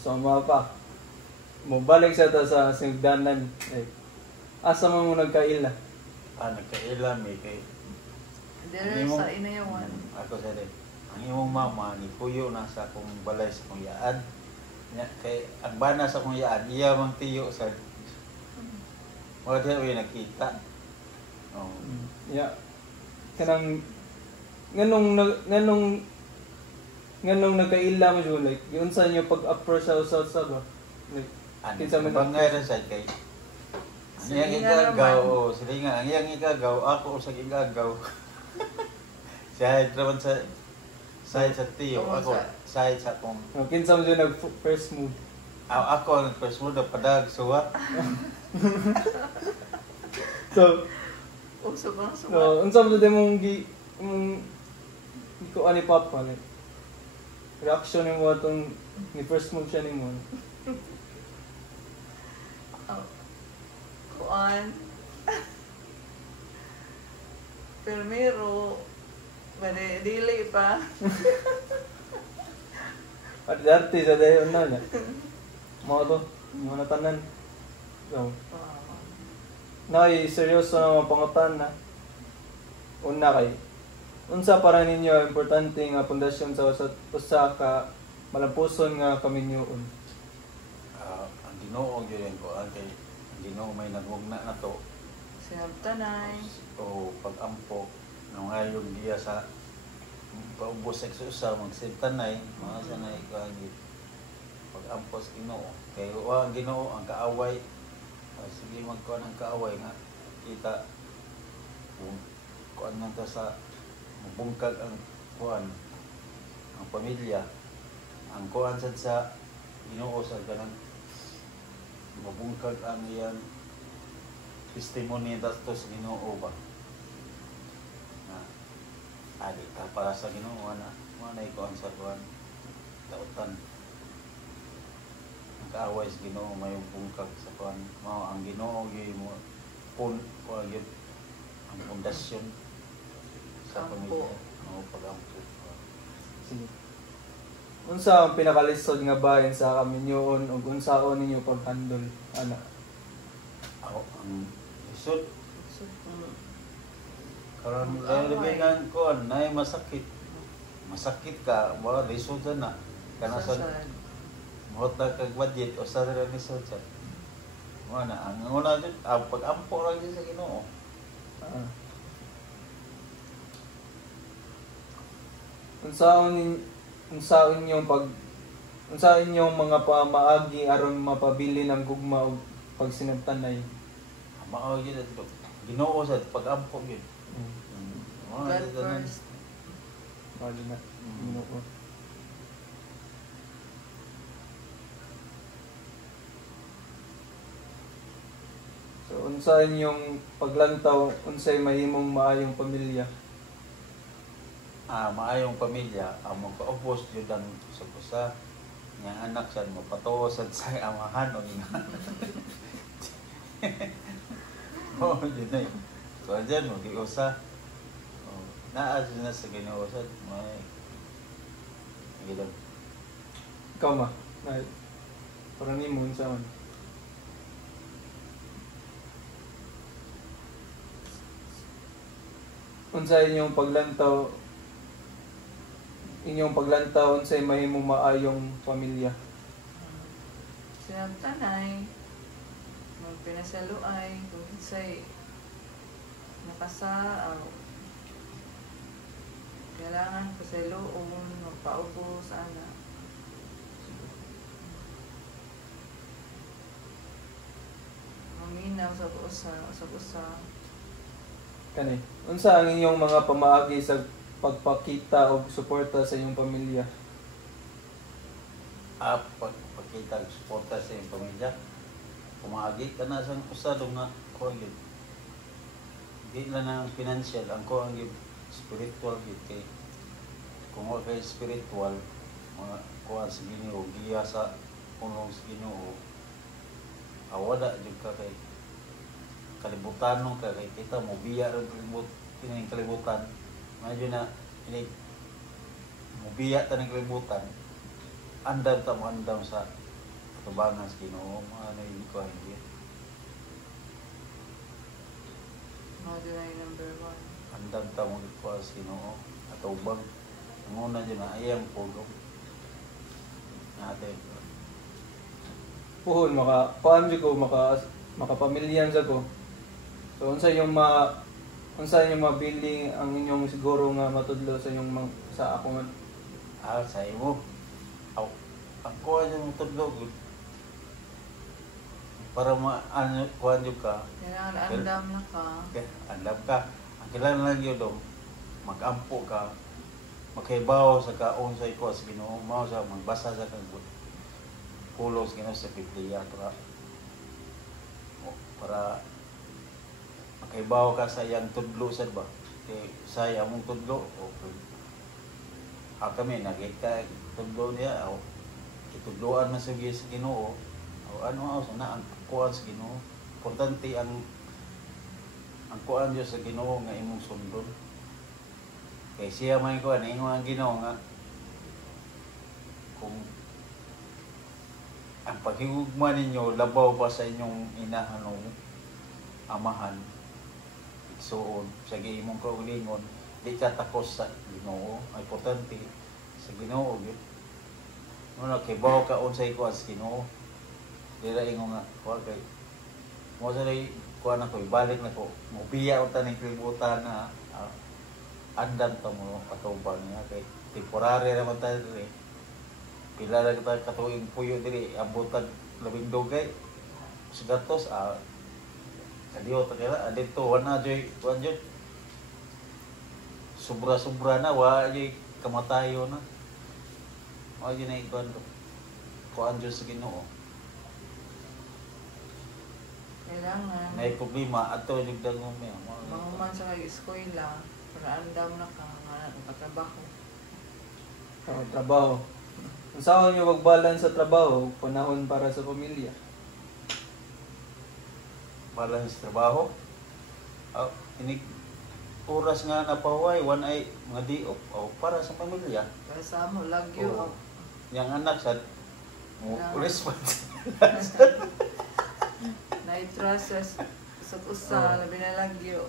So mapa mo balik sa ta sa sinugdanan. Asa man mo nagkaila? Nagkaila may kay There sa inayawan. Ako sa din. Ang imong mama ni puyo na sa akong balay sa kong yaan. Kay ang bana sa kong yaan, iya mang tiyo sa mga diya nakita. Oh. Yeah. Kanang nganong nagkaila mo jud like yun sa inyo pag-approach sa usab ba? Like kinsa man bangay ra sa kay ang iyang igagaw, sila nga, ang iyang igagaw, ako sa igagaw. Side naman sa side sa tiyo, ako side sa akong. Kinsa man jud nag first move? Ako ang first move na padag suwat. So, Sobrang suwat. no, unsa man jud mong ko ani papa like reaction mo atong ni first move siya nimo. Kuan. Primero, dili pa. At dati sa dayon na niya. Mo to, mo na tanan. So, seryoso na mga pangutan na. Una kay unsa para ninyo importante nga pundasyon sa usa ka malampuson nga kaminyoon? Ang Ginoo gyud ko ang kay ang Ginoo may nagugna na to. Sinabtanay. O pag-ampo nang ayon diya sa paubos sa usa magsibtanay, mga sanay ko ang pag-ampo sa Ginoo. Kay ang Ginoo ang kaaway. Sige magkuan ang kaaway nga kita kuan man ta sa mabungkag ang kuan ang pamilya ang kuan sad sa Ginoo sa kanang mabungkag ang iyang testimony dato sa Ginoo ba na adi ka para sa Ginoo na manay kuan sa kuan dautan ang kaaway sa Ginoo may bungkag sa kuan mao ang Ginoo gyud mo pun kuan gyud ang pundasyon sa pamilya o pag-ampo. Sige. Unsa ang pinakalisod nga bahin sa kaminyoon ug unsaon ninyo pag-handle ana? Ako ang lisod karon lain ko nay masakit ka wala lisod na kana sa mohot na kag budget o sa ra lisod sa wala ang una jud pag-ampo ra gyud sa Ginoo. Unsaon inyong mga pamaagi aron mapabili ng gugma ug pagsinabtanay? Mao gyud ato Ginoo sa pag-ampo gyud. God first. Mali na. Ginoo. So unsa inyong paglantaw unsay mahimong maayong pamilya? Maayong pamilya ang magpaubos jud ang usa yang anak sad mo patuo sad sa amahan o inahan. Jud ay. So diyan mo giusa. Naa jud na sa Ginoo sad may gidon. Ikaw ma. Ay. Para nimo unsaon? Unsa inyong paglantaw unsay mahimong maayong pamilya? Sinabtanay. Magpinasaluay. Kung say nakasa kailangan pasaluon, magpaubos, ana. Maminaw sa usa. Kani, unsa ang inyong mga pamaagi sa pagpakita o suporta sa inyong pamilya? Pagpakita og suporta sa iyong pamilya. Pumaagi ka na sa usado nga kuan gyud. Di na ang financial, ang kuan gyud spiritual gyud kay kung wala kay spiritual mga kuan sa Ginoo giya sa pulong sa Ginoo. Awala jud ka kay kalibutan no kay kita mo biya ra kining kalibutan. Medyo na ini mo biya ta ng kalibutan. Andam ta mo andam sa tubangan sa Ginoo ano yung ko hindi Mao din ay number 1. andam ta mo ko sa Ginoo at ubang ang una dyan na ayang pugong natin Puhon paano ko makapamilyan sa ko. So unsa yung mabili ang inyong siguro nga matudlo sa inyong sa ako nga sa imo ang kuha yung tudlog para ano kuha nyo ka Kailangan andam na ka. andam ka ang kailangan lang yun dong mag-ampo ka magkaibaw sa kaon sa iko sa Ginoo mao sa magbasa sa kang pulo sa Ginoo sa Biblia para makaibaw ka sa iyang tudlo sad ba kay sa iyang tudlo okay kami nakita tudlo niya itudloan man sa Ginoo o ano na ang kuan sa Ginoo importante ang kuan Dios sa Ginoo nga imong sundon kay siya man kuan ingon ang Ginoo nga kung ang paghigugma ninyo labaw pa sa inyong inahan o amahan igsuon sa imong kaugalingon di ka takos sa Ginoo ay importante sa Ginoo gyud no kay bawo ka unsay kuan sa Ginoo dira ingon nga kuan kay mo sa lay kuan ako ibalik na ko mobiya unta ning kalibutan na andam ta mo patubang niya kay temporary ra man ta diri pila ra kita katuig puyo diri abutan labing dugay sigatos kadiyo ta kaya adito wana joy sobra-sobra na wa joy kamatayo na wa joy na ikuan kuan Diyos sa Ginoo Kailangan na problema ato yung dagong may mahuman sa eskwela para andam na ka nga nakatrabaho. trabaho. Unsa nyo mag-balance sa trabaho, panahon para sa pamilya? balance trabaho ini oras nga napaway one ay mga diop para sa pamilya Para sa mo lagyo. yang anak sa mo Yeah. response Na-trust sa usa labi na lagyo.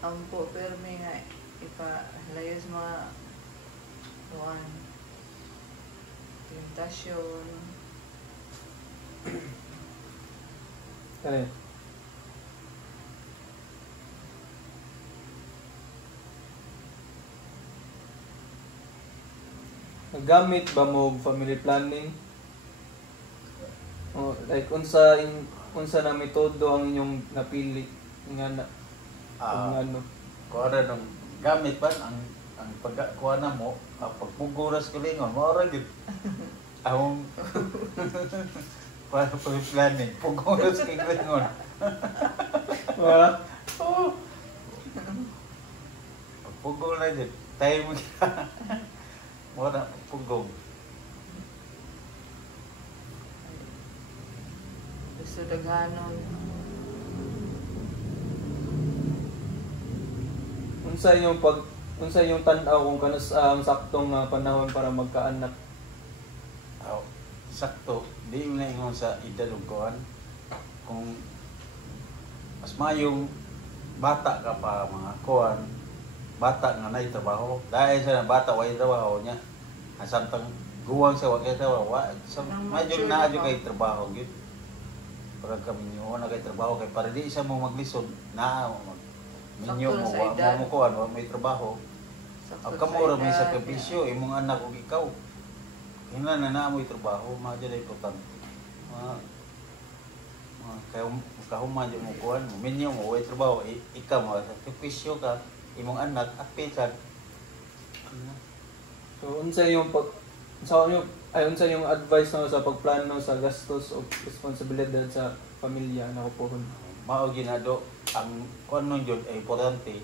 Ampo permi nga ipalayos mga kuan tentasyon. Kaya. Nagamit ba mo og family planning? O like unsa na metodo ang inyong napili nga na kung ano? kuha nung gamit ba ang pagkuha na mo pagpuguras ko lingon mo ra gyud ahong para planning puguras ko lingon Wala. pugong na gyud tayo mo mo na pugong Gusto daghanon. Unsa yung tan-aw kung kanas ang saktong panahon para magkaanak? sakto di mo na ingon sa edad ug kuan kung mas mayong bata ka pa mga kuan bata nga nay trabaho dahil sa bata way trabaho niya samtang guwang sa wa kay trabaho medyo na adyo kay trabaho gyud para kami niyo na kay trabaho kay para di isa mo maglisod na minyo mo mo kuan may trabaho ang kamura may sakripisyo imong anak ug ikaw ina na mo trabaho madyo ay importante kaya kahuman yung mo kuan mo minyo mo way trabaho ikaw mo sakripisyo ka imong anak apitan So unsa yung unsa yung advice no sa pagplano sa gastos o responsibilidad sa pamilya na ko pohon? mao ginado ang kuan nun jud ay importante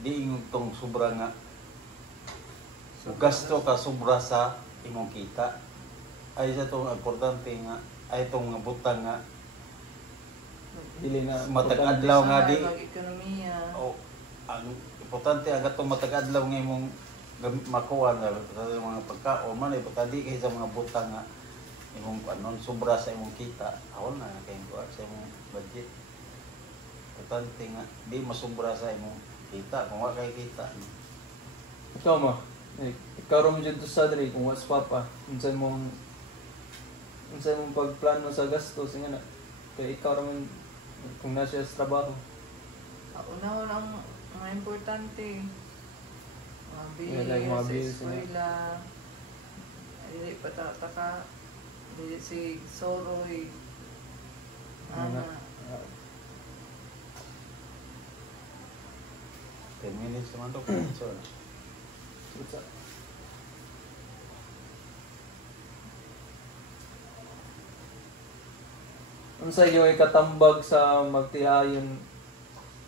di ingong tong sobra nga gasto ka sobra sa imong kita ay sa tong importante nga ay tong butang nga Dili na matag adlaw nga di Ekonomiya. o ang importante ang atong matag adlaw nga imong makuha na sa mga pagkaon man ay patadi kay sa mga butang nga imong anon sobra sa imong kita, ako na kay kuan sa imong budget. Importante nga di masubra sa imong kita kung wa kay kita. Ikaw mo, ikaw rin mo dyan to sa diri kung what's papa, unsan mong pagplano sa gastos nga na. Kaya ikaw rin kung nasa sa trabaho. Una ang mga importante. Mga Yeah, like mga sa bills, eskwela. Dili pa taka. Dili si Soroy. Ana. 10 minutes naman to. So, What's up? Unsa yung ikatambag sa magtihayon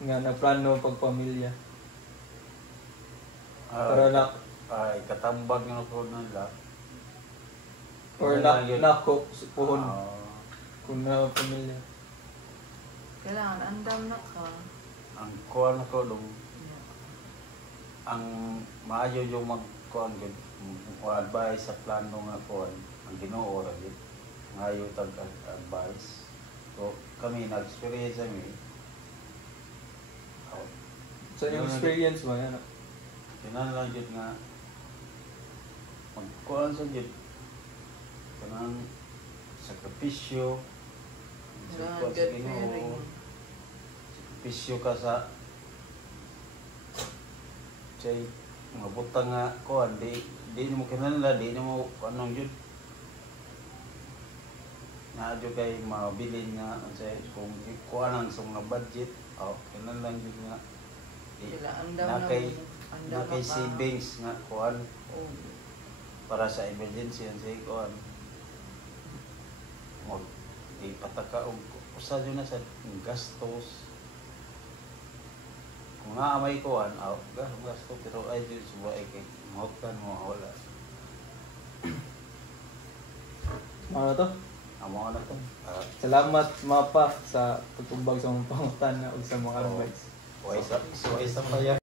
nga nagplano pagpamilya? Para na ay katambag nga ko nila. or nako supuhon kung na pamilya. Kailangan andam na ka. Ang kuan ko dong ang maayo yung magkuan gud advice sa plano nga kuan ang Ginoo ra gid ngayo tag advice. So kami nag-experience kami. So yung experience mo yan. Kinahanglan jud nga magkuan sa jud kanang sakripisyo Kailangan sa God Ginoo. fearing. Sakripisyo ka sa say mga butang nga kuan di mo kinahanglan di mo anong jud na jud kay mabilin nga say kung kuan ang sa mga budget kinahanglan jud nga Sila andam na na. kay Andam na kay ka. savings nga kuan Oh. para sa emergency and say kuan mo ipataka og usa jud na sa gastos kung nga may kuan gasto pero ay jud suwa ay kay mahutan mo wala Ano to? amo na to Salamat mapa sa pagtumbag sa mga pangutan na ug sa mga advice. way sa paya